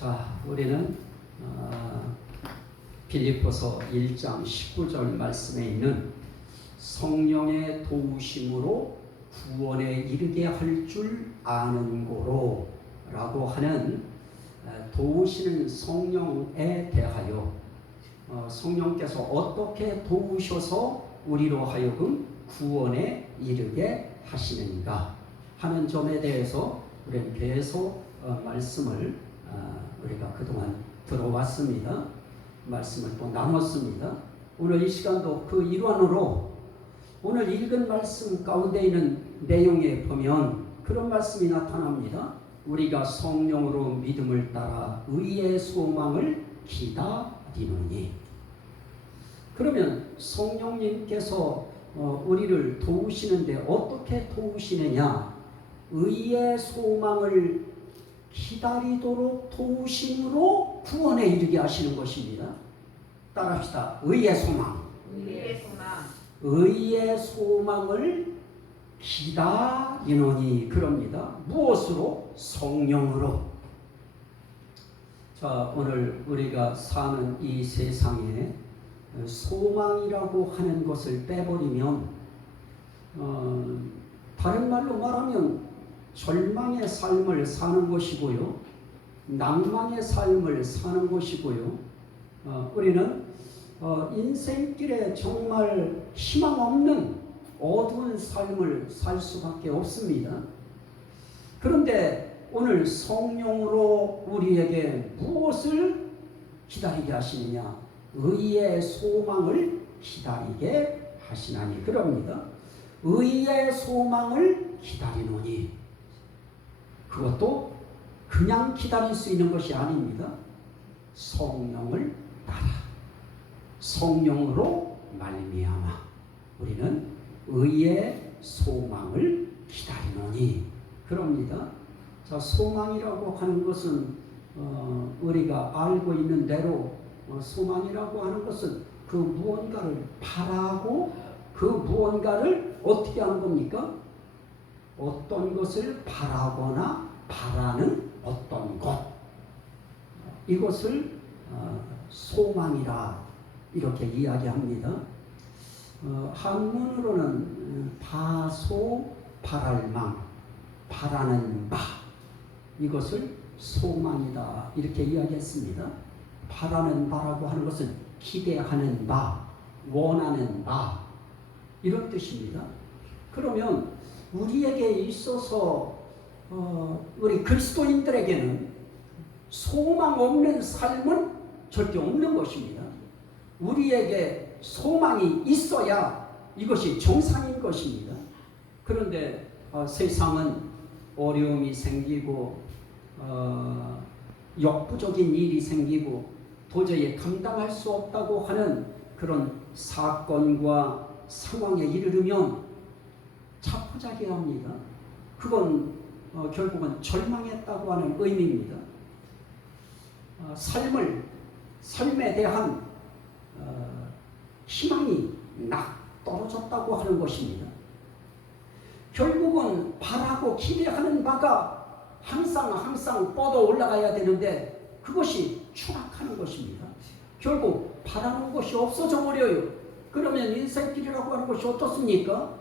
자, 우리는 빌립보서 1장 19절 말씀에 있는 성령의 도우심으로 구원에 이르게 할 줄 아는 고로 라고 하는 도우시는 성령에 대하여 성령께서 어떻게 도우셔서 우리로 하여금 구원에 이르게 하시는가 하는 점에 대해서 우리는 계속 말씀을 우리가 그동안 들어왔습니다. 말씀을 또 나눴습니다. 오늘 이 시간도 그 일환으로 오늘 읽은 말씀 가운데 있는 내용에 보면 그런 말씀이 나타납니다. 우리가 성령으로 믿음을 따라 의의 소망을 기다리노니. 그러면 성령님께서 우리를 도우시는데 어떻게 도우시느냐? 의의 소망을 기다리도록 도우심으로 구원에 이르게 하시는 것입니다. 따라합시다. 의의 소망. 의의 소망. 의의 소망을 기다리노니 그럽니다. 무엇으로? 성령으로. 자, 오늘 우리가 사는 이 세상에 소망이라고 하는 것을 빼버리면 다른 말로 말하면 절망의 삶을 사는 것이고요, 낭만의 삶을 사는 것이고요, 우리는 인생길에 정말 희망 없는 어두운 삶을 살 수밖에 없습니다. 그런데 오늘 성령으로 우리에게 무엇을 기다리게 하시느냐? 의의 소망을 기다리게 하시나니 그럽니다. 의의 소망을 기다리노니, 그것도 그냥 기다릴 수 있는 것이 아닙니다. 성령을 따라 성령으로 말미암아 우리는 의의 소망을 기다리노니 그럽니다. 자, 소망이라고 하는 것은 우리가 알고 있는 대로 소망이라고 하는 것은 그 무언가를 바라고 그 무언가를 어떻게 하는 겁니까? 어떤 것을 바라거나 바라는 어떤 것, 이것을 소망이라 이렇게 이야기합니다. 한문으로는 바소, 바랄망, 바라는 바, 이것을 소망이다 이렇게 이야기했습니다. 바라는 바라고 하는 것은 기대하는 바, 원하는 바, 이런 뜻입니다. 그러면 우리에게 있어서 우리 그리스도인들에게는 소망 없는 삶은 절대 없는 것입니다. 우리에게 소망이 있어야 이것이 정상인 것입니다. 그런데 세상은 어려움이 생기고 역부족인 일이 생기고 도저히 감당할 수 없다고 하는 그런 사건과 상황에 이르르면 자포자기합니다. 그건 결국은 절망했다고 하는 의미입니다. 삶에 대한 희망이 낙 떨어졌다고 하는 것입니다. 결국은 바라고 기대하는 바가 항상 뻗어 올라가야 되는데 그것이 추락하는 것입니다. 결국 바라는 것이 없어져 버려요. 그러면 인생길이라고 하는 것이 어떻습니까?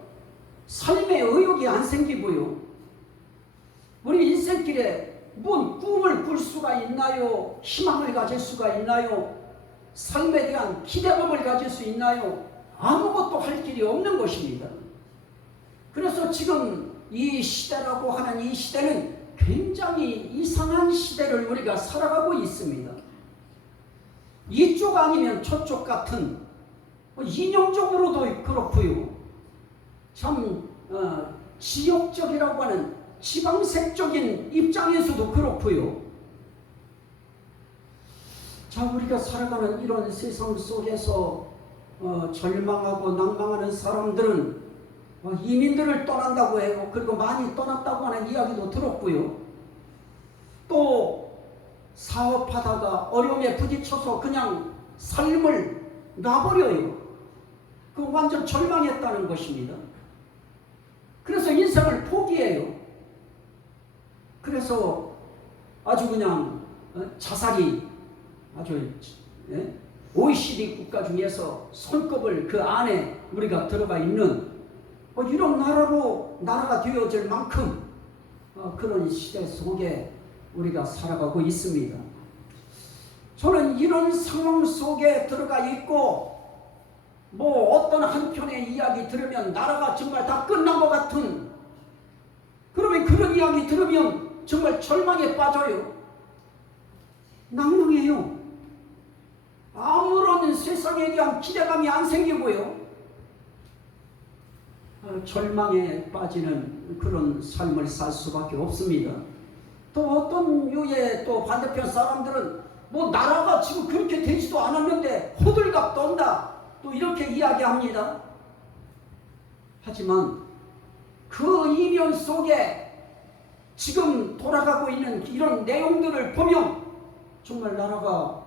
삶의 의욕이 안 생기고요. 우리 인생길에 뭔 꿈을 꿀 수가 있나요? 희망을 가질 수가 있나요? 삶에 대한 기대감을 가질 수 있나요? 아무것도 할 길이 없는 것입니다. 그래서 지금 이 시대라고 하는 이 시대는 굉장히 이상한 시대를 우리가 살아가고 있습니다. 이쪽 아니면 저쪽 같은, 인형적으로도 그렇고요. 참 지역적이라고 하는 지방색적인 입장에서도 그렇고요. 자, 우리가 살아가는 이런 세상 속에서 절망하고 낭망하는 사람들은 이민들을 떠난다고 해요. 그리고 많이 떠났다고 하는 이야기도 들었고요. 또 사업하다가 어려움에 부딪혀서 그냥 삶을 놔버려요. 그 완전 절망했다는 것입니다. 그래서 인생을 포기해요. 그래서 아주 그냥 자살이 아주 OECD 국가 중에서 손꼽을 그 안에 우리가 들어가 있는 이런 나라가 되어질 만큼 그런 시대 속에 우리가 살아가고 있습니다. 저는 이런 상황 속에 들어가 있고 어떤 한편의 이야기 들으면 나라가 정말 다 끝난 것 같은, 그러면 그런 이야기 들으면 정말 절망에 빠져요. 낭망해요. 아무런 세상에 대한 기대감이 안 생기고요. 절망에 빠지는 그런 삶을 살 수밖에 없습니다. 또 어떤 유의 또 반대편 사람들은 나라가 지금 그렇게 되지도 않았는데 호들갑 떤다, 또 이렇게 이야기합니다. 하지만 그 이면 속에 지금 돌아가고 있는 이런 내용들을 보면 정말 나라가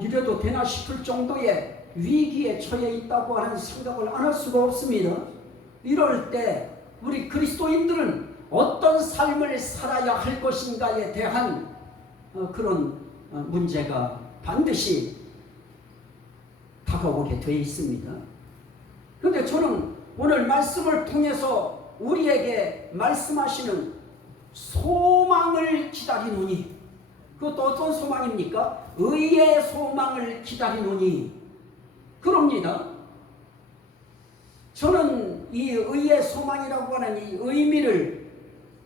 이래도 되나 싶을 정도의 위기에 처해 있다고 하는 생각을 안 할 수가 없습니다. 이럴 때 우리 그리스도인들은 어떤 삶을 살아야 할 것인가에 대한 그런 문제가 반드시 다가오게 되어 있습니다. 그런데 저는 오늘 말씀을 통해서 우리에게 말씀하시는 소망을 기다리노니, 그것도 어떤 소망입니까? 의의 소망을 기다리노니 그럽니다. 저는 이 의의 소망이라고 하는 이 의미를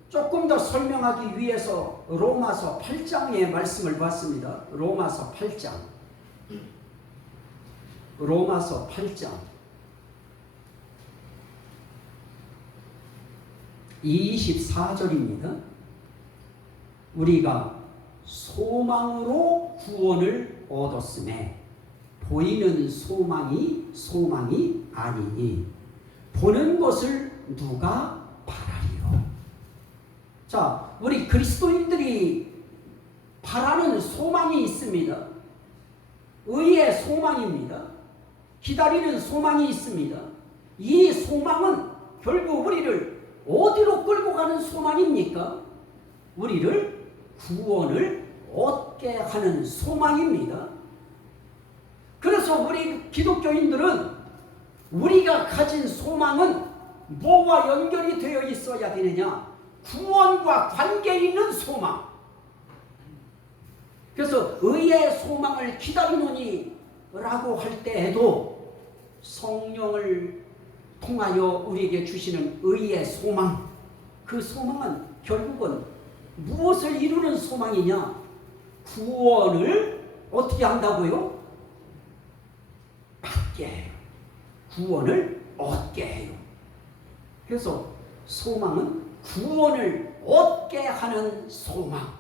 조금 더 설명하기 위해서 로마서 8장의 말씀을 봤습니다. 로마서 8장 24절입니다. 우리가 소망으로 구원을 얻었음에 보이는 소망이 아니니 보는 것을 누가 바라리요. 자, 우리 그리스도인들이 바라는 소망이 있습니다. 의의 소망입니다. 기다리는 소망이 있습니다. 이 소망은 결국 우리를 어디로 끌고 가는 소망입니까? 우리를 구원을 얻게 하는 소망입니다. 그래서 우리 기독교인들은 우리가 가진 소망은 뭐와 연결이 되어 있어야 되느냐? 구원과 관계 있는 소망. 그래서 의의 소망을 기다리노니 라고 할 때에도 성령을 통하여 우리에게 주시는 의의 소망, 그 소망은 결국은 무엇을 이루는 소망이냐? 구원을 어떻게 한다고요? 받게 해요. 구원을 얻게 해요. 그래서 소망은 구원을 얻게 하는 소망.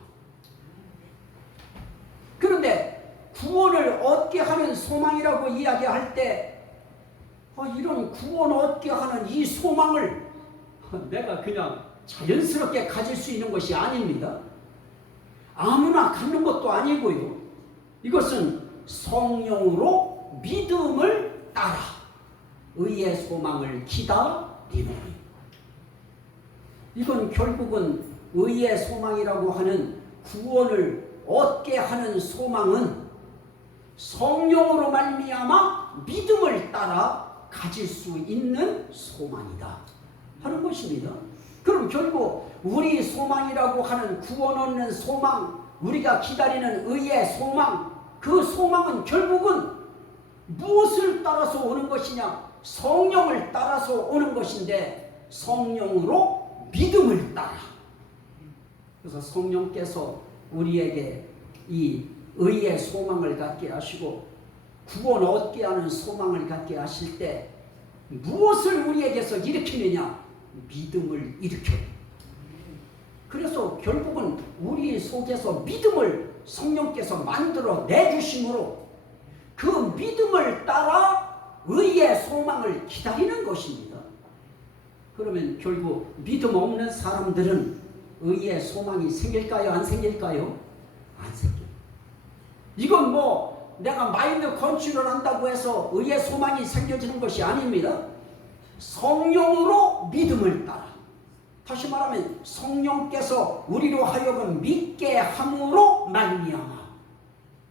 그런데 구원을 얻게 하는 소망이라고 이야기할 때 이런 구원 얻게 하는 이 소망을 내가 그냥 자연스럽게 가질 수 있는 것이 아닙니다. 아무나 갖는 것도 아니고요. 이것은 성령으로 믿음을 따라 의의 소망을 기다리노니. 이건 결국은 의의 소망이라고 하는 구원을 얻게 하는 소망은 성령으로 말미암아 믿음을 따라 가질 수 있는 소망이다 하는 것입니다. 그럼 결국 우리 소망이라고 하는 구원 얻는 소망, 우리가 기다리는 의의 소망, 그 소망은 결국은 무엇을 따라서 오는 것이냐? 성령을 따라서 오는 것인데 성령으로 믿음을 따라. 그래서 성령께서 우리에게 이 의의 소망을 갖게 하시고 구원 얻게 하는 소망을 갖게 하실 때 무엇을 우리에게서 일으키느냐? 믿음을 일으켜요. 그래서 결국은 우리 속에서 믿음을 성령께서 만들어 내주심으로 그 믿음을 따라 의의 소망을 기다리는 것입니다. 그러면 결국 믿음 없는 사람들은 의의 소망이 생길까요? 안 생길까요? 안 생겨요. 이건 내가 마인드 컨트롤 한다고 해서 의의 소망이 생겨지는 것이 아닙니다. 성령으로 믿음을 따라. 다시 말하면 성령께서 우리로 하여금 믿게 함으로 말미암아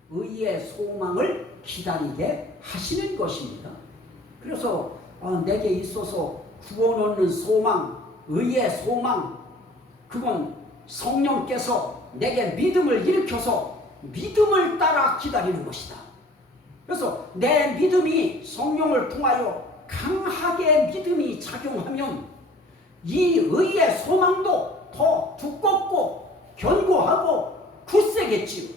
의의 소망을 기다리게 하시는 것입니다. 그래서 내게 있어서 구원 얻는 소망, 의의 소망, 그건 성령께서 내게 믿음을 일으켜서 믿음을 따라 기다리는 것이다. 그래서 내 믿음이 성령을 통하여 강하게 믿음이 작용하면 이 의의 소망도 더 두껍고 견고하고 굳세겠지요.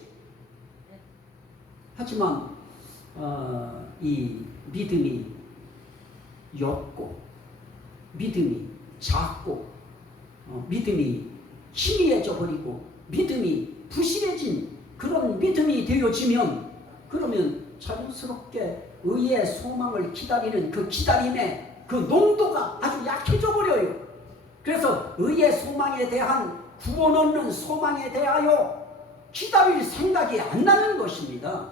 하지만 이 믿음이 옅고 믿음이 작고 믿음이 희미해져 버리고 믿음이 부실해진 그런 믿음이 되어지면 그러면 자연스럽게 의의 소망을 기다리는 그 기다림의 그 농도가 아주 약해져 버려요. 그래서 의의 소망에 대한 구원 얻는 소망에 대하여 기다릴 생각이 안 나는 것입니다.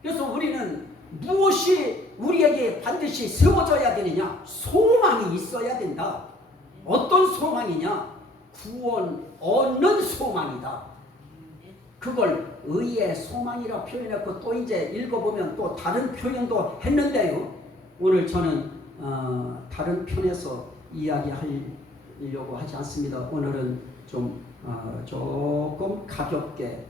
그래서 우리는 무엇이 우리에게 반드시 세워져야 되느냐? 소망이 있어야 된다. 어떤 소망이냐? 구원 얻는 소망이다. 그걸 의의 소망이라 표현했고 또 이제 읽어보면 또 다른 표현도 했는데요. 오늘 저는 다른 편에서 이야기하려고 하지 않습니다. 오늘은 좀 조금 가볍게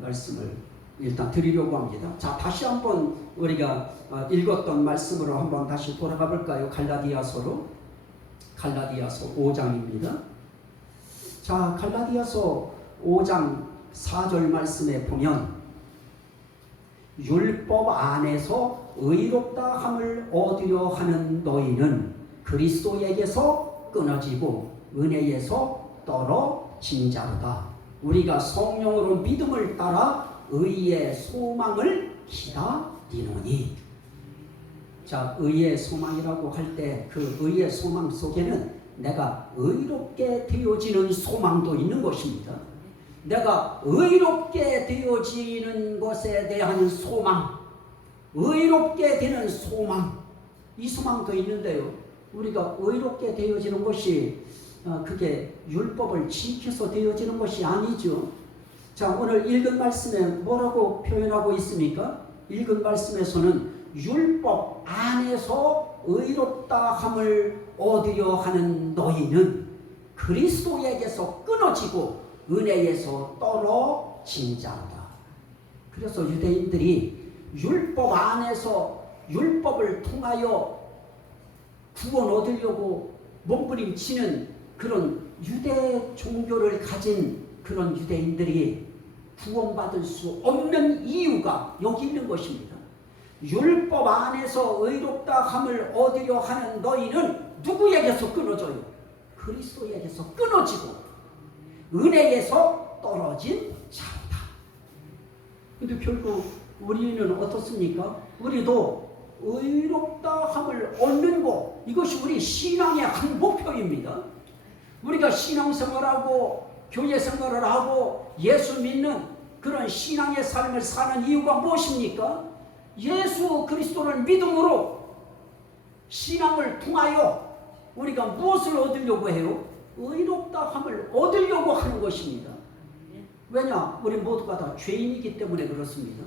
말씀을 일단 드리려고 합니다. 자, 다시 한번 우리가 읽었던 말씀으로 한번 다시 돌아가 볼까요? 갈라디아서 5장입니다. 자, 갈라디아서 5장 4절 말씀에 보면 율법 안에서 의롭다 함을 얻으려 하는 너희는 그리스도에게서 끊어지고 은혜에서 떨어진 자로다. 우리가 성령으로 믿음을 따라 의의 소망을 기다리노니. 자, 의의 소망이라고 할 때 그 의의 소망 속에는 내가 의롭게 되어지는 소망도 있는 것입니다. 내가 의롭게 되어지는 것에 대한 소망, 의롭게 되는 소망, 이 소망도 있는데요. 우리가 의롭게 되어지는 것이 그게 율법을 지켜서 되어지는 것이 아니죠. 자, 오늘 읽은 말씀에 뭐라고 표현하고 있습니까? 읽은 말씀에서는 율법 안에서 의롭다 함을 얻으려 하는 너희는 그리스도에게서 끊어지고 은혜에서 떨어진 자다. 그래서 유대인들이 율법 안에서 율법을 통하여 구원 얻으려고 몸부림치는 그런 유대 종교를 가진 그런 유대인들이 구원받을 수 없는 이유가 여기 있는 것입니다. 율법 안에서 의롭다 함을 얻으려 하는 너희는 누구에게서 끊어져요? 그리스도에게서 끊어지고 은혜에서 떨어진 자다. 근데 결국 우리는 어떻습니까? 우리도 의롭다 함을 얻는 것, 이것이 우리 신앙의 한 목표입니다. 우리가 신앙생활하고 교회 생활을 하고 예수 믿는 그런 신앙의 삶을 사는 이유가 무엇입니까? 예수 그리스도를 믿음으로 신앙을 통하여 우리가 무엇을 얻으려고 해요? 의롭다 함을 얻으려고 하는 것입니다. 왜냐? 우리 모두가 다 죄인이기 때문에 그렇습니다.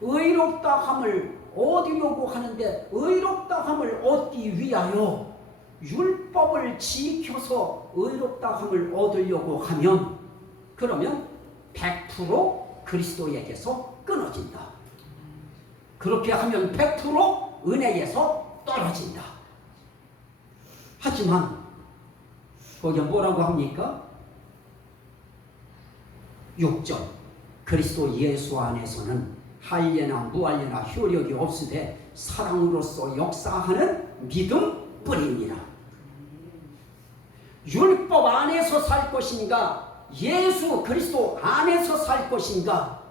의롭다 함을 얻으려고 하는데 의롭다 함을 얻기 위하여 율법을 지켜서 의롭다 함을 얻으려고 하면 그러면 100% 그리스도에게서 끊어진다. 그렇게 하면 100% 은혜에서 떨어진다. 하지만 거기에 뭐라고 합니까? 6절 그리스도 예수 안에서는 할례나 무할례나 효력이 없으되 사랑으로서 역사하는 믿음뿐이니라. 율법 안에서 살 것인가? 예수 그리스도 안에서 살 것인가?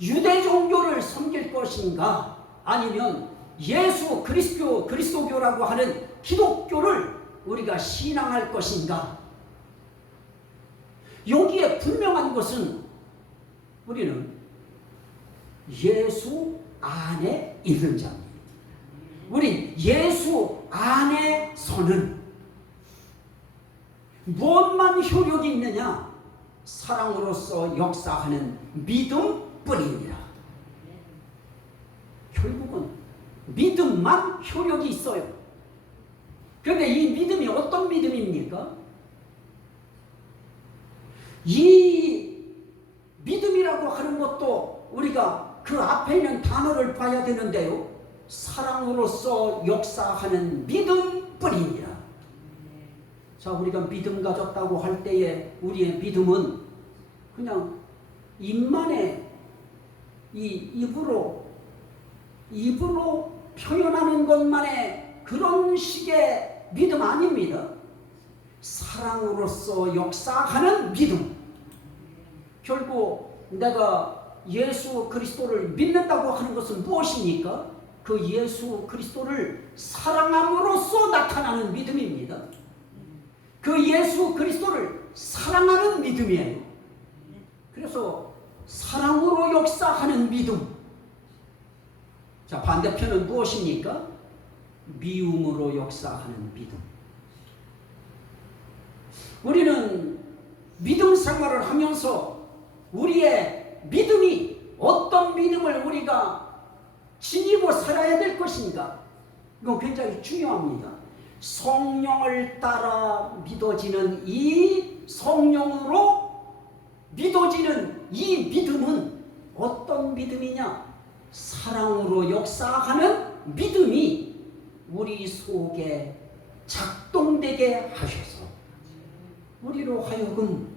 유대 종교를 섬길 것인가? 아니면 예수 그리스도교라고 하는 기독교를 우리가 신앙할 것인가? 여기에 분명한 것은 우리는 예수 안에 있는 자입니다. 우린 예수 안에서는 무엇만 효력이 있느냐? 사랑으로서 역사하는 믿음 믿음뿐이니라. 결국은 믿음만 효력이 있어요. 그런데 이 믿음이 어떤 믿음입니까? 이 믿음이라고 하는 것도 우리가 그 앞에 있는 단어를 봐야 되는데요. 사랑으로서 역사하는 믿음뿐이니라. 자, 우리가 믿음 가졌다고 할 때에 우리의 믿음은 그냥 입만에 입으로 표현하는 것만의 그런 식의 믿음 아닙니다. 사랑으로서 역사하는 믿음. 결국 내가 예수 그리스도를 믿는다고 하는 것은 무엇입니까? 그 예수 그리스도를 사랑함으로써 나타나는 믿음입니다. 그 예수 그리스도를 사랑하는 믿음이에요. 그래서 사랑으로 역사하는 믿음. 자, 반대편은 무엇입니까? 미움으로 역사하는 믿음. 우리는 믿음 생활을 하면서 우리의 믿음이 어떤 믿음을 우리가 지니고 살아야 될 것인가? 이건 굉장히 중요합니다. 성령을 따라 믿어지는 이 성령으로 믿어지는 이 믿음은 어떤 믿음이냐? 사랑으로 역사하는 믿음이 우리 속에 작동되게 하셔서 우리로 하여금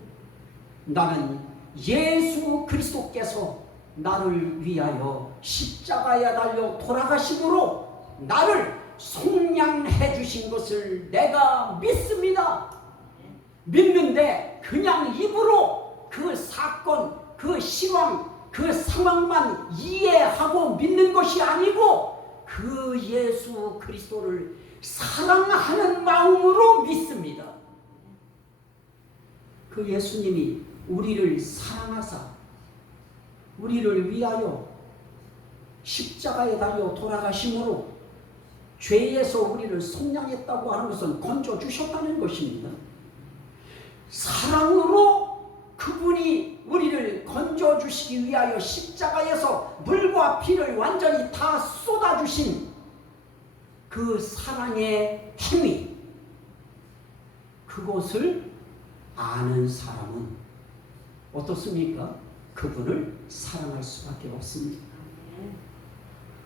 나는 예수 그리스도께서 나를 위하여 십자가에 달려 돌아가심으로 나를 속량해 주신 것을 내가 믿습니다. 믿는데 그냥 입으로 그 사건, 그 실황, 그 상황만 이해하고 믿는 것이 아니고 그 예수 그리스도를 사랑하는 마음으로 믿습니다. 그 예수님이 우리를 사랑하사 우리를 위하여 십자가에 달려 돌아가심으로 죄에서 우리를 속량했다고 하는 것은 건져주셨다는 것입니다. 사랑으로 그분이 우리를 건져주시기 위하여 십자가에서 물과 피를 완전히 다 쏟아주신 그 사랑의 힘이, 그것을 아는 사람은 어떻습니까? 그분을 사랑할 수밖에 없습니다.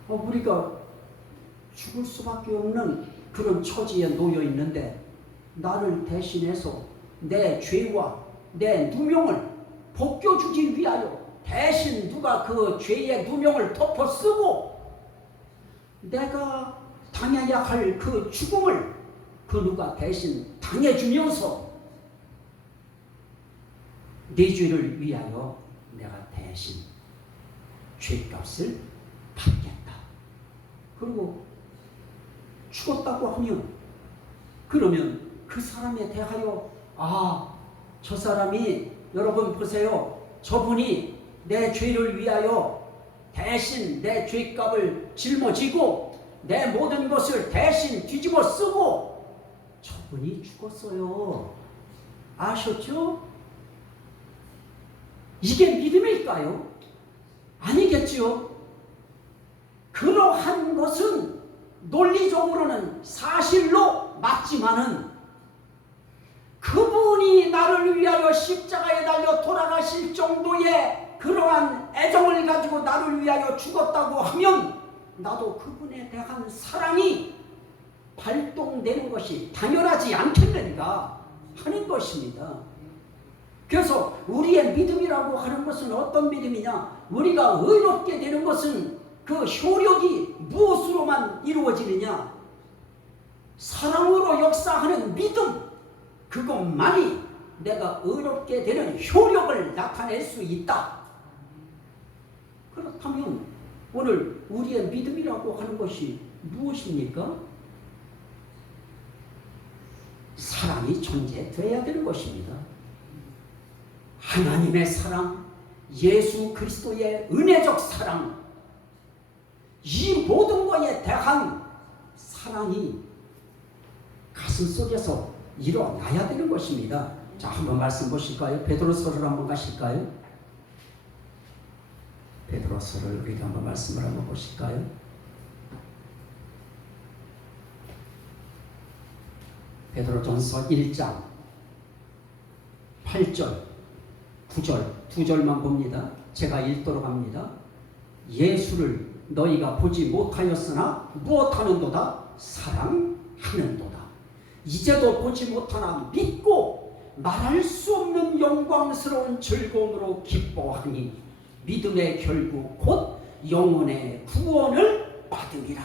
우리가 죽을 수밖에 없는 그런 처지에 놓여 있는데 나를 대신해서 내 죄와 내 누명을 벗겨주기 위하여 대신 누가 그 죄의 누명을 덮어쓰고 내가 당해야 할 그 죽음을 그 누가 대신 당해주면서 내 죄를 위하여 내가 대신 죄값을 받겠다. 그리고 죽었다고 하면 그러면 그 사람에 대하여 저 사람이 여러분 보세요. 저분이 내 죄를 위하여 대신 내 죄값을 짊어지고 내 모든 것을 대신 뒤집어 쓰고 저분이 죽었어요. 아셨죠? 이게 믿음일까요? 아니겠죠. 그러한 것은 논리적으로는 사실로 맞지만은 그분이 나를 위하여 십자가에 달려 돌아가실 정도의 그러한 애정을 가지고 나를 위하여 죽었다고 하면 나도 그분에 대한 사랑이 발동되는 것이 당연하지 않겠는가 하는 것입니다. 그래서 우리의 믿음이라고 하는 것은 어떤 믿음이냐? 우리가 의롭게 되는 것은 그 효력이 무엇으로만 이루어지느냐? 사랑으로 역사하는 믿음, 그것만이 내가 의롭게 되는 효력을 나타낼 수 있다. 그렇다면 오늘 우리의 믿음이라고 하는 것이 무엇입니까? 사랑이 존재되어야 되는 것입니다. 하나님의 사랑, 예수 그리스도의 은혜적 사랑, 이 모든 것에 대한 사랑이 가슴 속에서 일어나야 되는 것입니다. 자, 한번 말씀 보실까요? 베드로서를 한번 가실까요? 베드로서를 우리가 한번 말씀을 한번 보실까요? 베드로전서 1장 8절 9절 두 절만 봅니다. 제가 읽도록 합니다. 예수를 너희가 보지 못하였으나 무엇하는도다? 사랑하는도다. 이제도 보지 못하나 믿고 말할 수 없는 영광스러운 즐거움으로 기뻐하니 믿음의 결국 곧 영혼의 구원을 받으리라.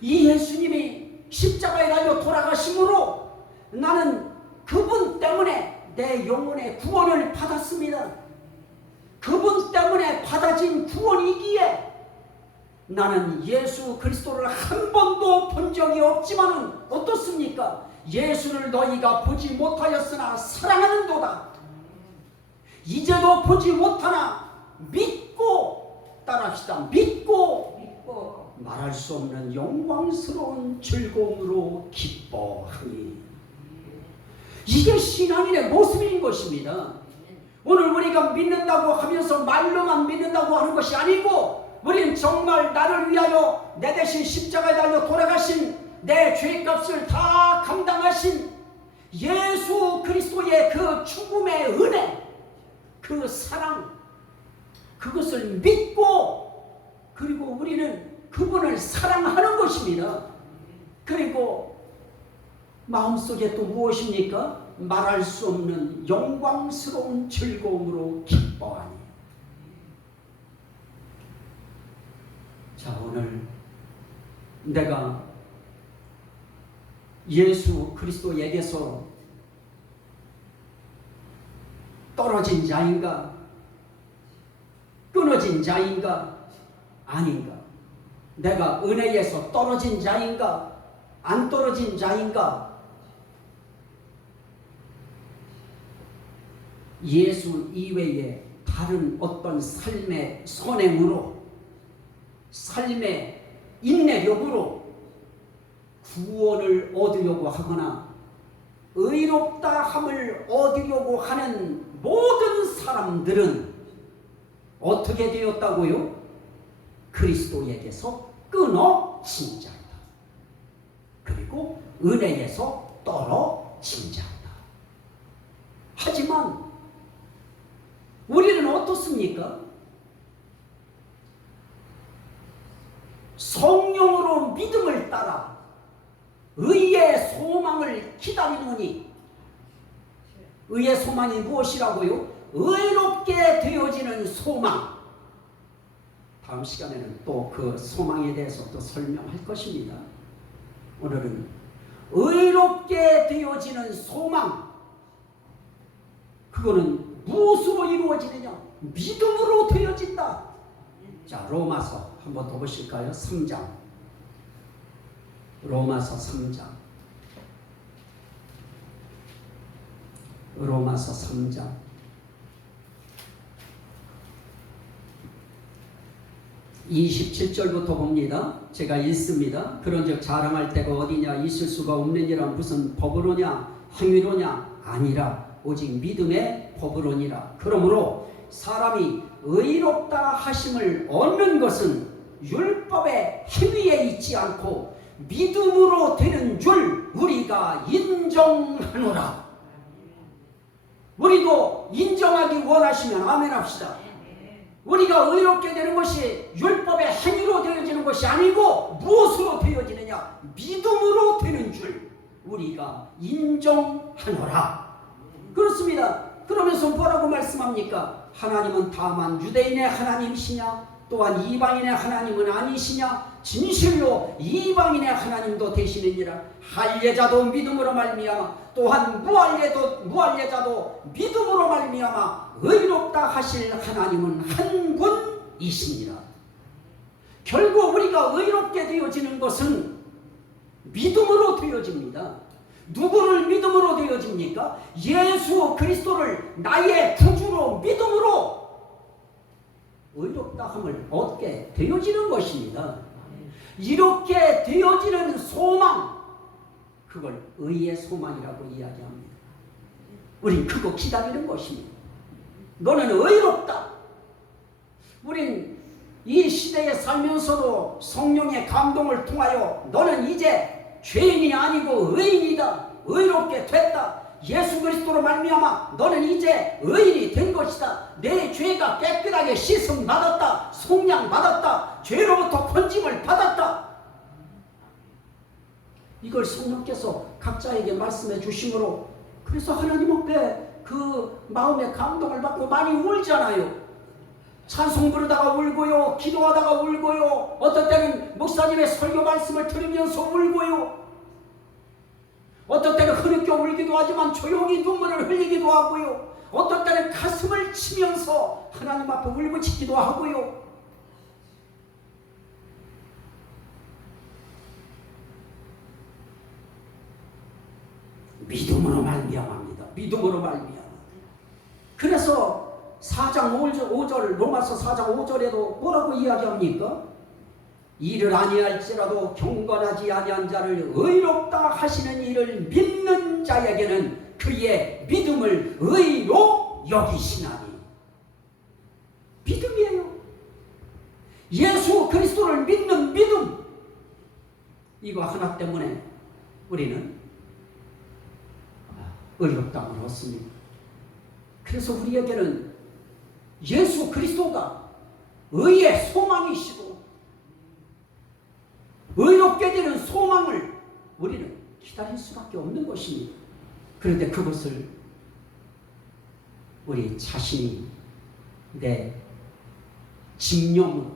이 예수님이 십자가에 달려 돌아가심으로 나는 그분 때문에 내 영혼의 구원을 받았습니다. 그분 때문에 받아진 구원이기에 나는 예수 그리스도를 한 번도 본 적이 없지만은 어떻습니까? 예수를 너희가 보지 못하였으나 사랑하는도다. 이제도 보지 못하나 믿고 따라합시다. 믿고 말할 수 없는 영광스러운 즐거움으로 기뻐하니. 이게 신앙인의 모습인 것입니다. 오늘 우리가 믿는다고 하면서 말로만 믿는다고 하는 것이 아니고 우리는 정말 나를 위하여 내 대신 십자가에 달려 돌아가신 내 죄값을 다 감당하신 예수 그리스도의 그 죽음의 은혜, 그 사랑, 그것을 믿고 그리고 우리는 그분을 사랑하는 것입니다. 그리고 마음속에 또 무엇입니까? 말할 수 없는 영광스러운 즐거움으로 기뻐하니. 자, 오늘 내가 예수 그리스도에게서 떨어진 자인가? 끊어진 자인가? 아닌가? 내가 은혜에서 떨어진 자인가? 안 떨어진 자인가? 예수 이외에 다른 어떤 삶의 선행으로, 삶의 인내력으로 구원을 얻으려고 하거나 의롭다 함을 얻으려고 하는 모든 사람들은 어떻게 되었다고요? 그리스도에게서 끊어진 자이다. 그리고 은혜에서 떨어진 자이다. 하지만 우리는 어떻습니까? 성령으로 믿음을 따라 의의 소망을 기다리노니. 의의 소망이 무엇이라고요? 의롭게 되어지는 소망. 다음 시간에는 또 그 소망에 대해서 또 설명할 것입니다. 오늘은 의롭게 되어지는 소망, 그거는 무엇으로 이루어지느냐? 믿음으로 되어진다. 자, 로마서 한번 더 보실까요? 3장. 로마서 3장. 로마서 3장. 27절부터 봅니다. 제가 읽습니다. 그런즉 자랑할 데가 어디냐? 있을 수가 없느니라. 무슨 법으로냐? 행위로냐? 아니라 오직 믿음의 법으로니라. 그러므로 사람이 의롭다 하심을 얻는 것은 율법의 행위에 있지 않고 믿음으로 되는 줄 우리가 인정하노라. 우리도 인정하기 원하시면 아멘 합시다. 우리가 의롭게 되는 것이 율법의 행위로 되어지는 것이 아니고 무엇으로 되어지느냐? 믿음으로 되는 줄 우리가 인정하노라. 그렇습니다. 그러면서 뭐라고 말씀합니까? 하나님은 다만 유대인의 하나님이시냐? 또한 이방인의 하나님은 아니시냐? 진실로 이방인의 하나님도 되시느니라. 할례자도 믿음으로 말미암아 또한 무할례자도 믿음으로 말미암아 의롭다 하실 하나님은 한 분이시니라. 결국 우리가 의롭게 되어지는 것은 믿음으로 되어집니다. 누구를 믿음으로 되어집니까? 예수 그리스도를 나의 구주로 믿음으로 의롭다함을 얻게 되어지는 것입니다. 이렇게 되어지는 소망, 그걸 의의 소망이라고 이야기합니다. 우린 그거 기다리는 것입니다. 너는 의롭다. 우린 이 시대에 살면서도 성령의 감동을 통하여 너는 이제 죄인이 아니고 의인이다, 의롭게 됐다, 예수 그리스도로 말미암아 너는 이제 의인이 된 것이다, 내 죄가 깨끗하게 씻음 받았다, 속량 받았다, 죄로부터 건짐을 받았다. 이걸 성령께서 각자에게 말씀해 주심으로, 그래서 하나님 앞에 그 마음의 감동을 받고 많이 울잖아요. 찬송 부르다가 울고요, 기도하다가 울고요, 어떤 때는 목사님의 설교 말씀을 들으면서 울고요, 어떤 때는 흐느껴 울기도 하지만 조용히 눈물을 흘리기도 하고요, 어떤 때는 가슴을 치면서 하나님 앞에 울부짖기도 하고요. 믿음으로 말미암합니다. 믿음으로 말미암아. 그래서 4장 5절 로마서 4장 5절에도 뭐라고 이야기합니까? 이를 아니할지라도 경건하지 아니한 자를 의롭다 하시는 이를 믿는 자에게는 그의 믿음을 의로 여기시나니. 믿음이에요. 예수 그리스도를 믿는 믿음. 이거 하나 때문에 우리는 의롭다함을 얻습니다. 그래서 우리에게는 예수 그리스도가 의의 소망이시고 의롭게 되는 소망을 우리는 기다릴 수밖에 없는 것입니다. 그런데 그것을 우리 자신이 내 집념으로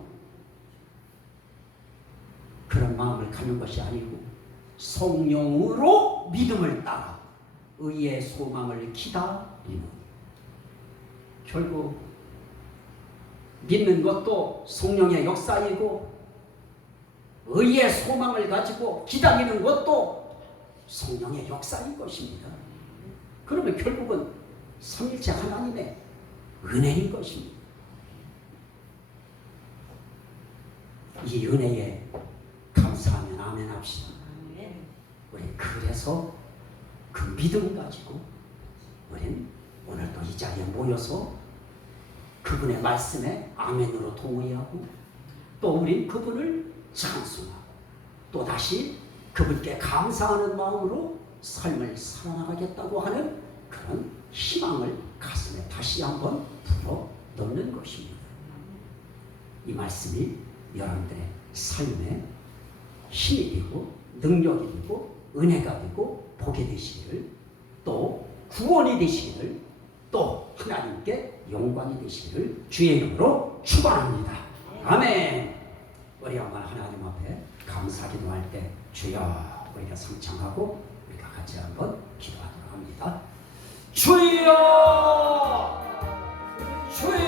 그런 마음을 갖는 것이 아니고 성령으로 믿음을 따라 의의 소망을 기다리는, 결국 믿는 것도 성령의 역사이고 의의 소망을 가지고 기다리는 것도 성령의 역사인 것입니다. 그러면 결국은 삼위일체 하나님의 은혜인 것입니다. 이 은혜에 감사하면 아멘 합시다. 우리 그래서 그 믿음 가지고 우리는 오늘도 이 자리에 모여서 그분의 말씀에 아멘으로 동의하고 또 우린 그분을 찬송하고 또 다시 그분께 감사하는 마음으로 삶을 살아나가겠다고 하는 그런 희망을 가슴에 다시 한번 불어 넣는 것입니다. 이 말씀이 여러분들의 삶에 힘이 되고 능력이 되고 은혜가 되고 복이 되시기를, 또 구원이 되시기를, 또 하나님께 영광이 되시기를 주의 이름으로 축원합니다. 아멘. 우리 한번 하나님 앞에 감사 기도할 때 주여 우리가 성창하고 우리가 같이 한번 기도하도록 합니다. 주여, 주여.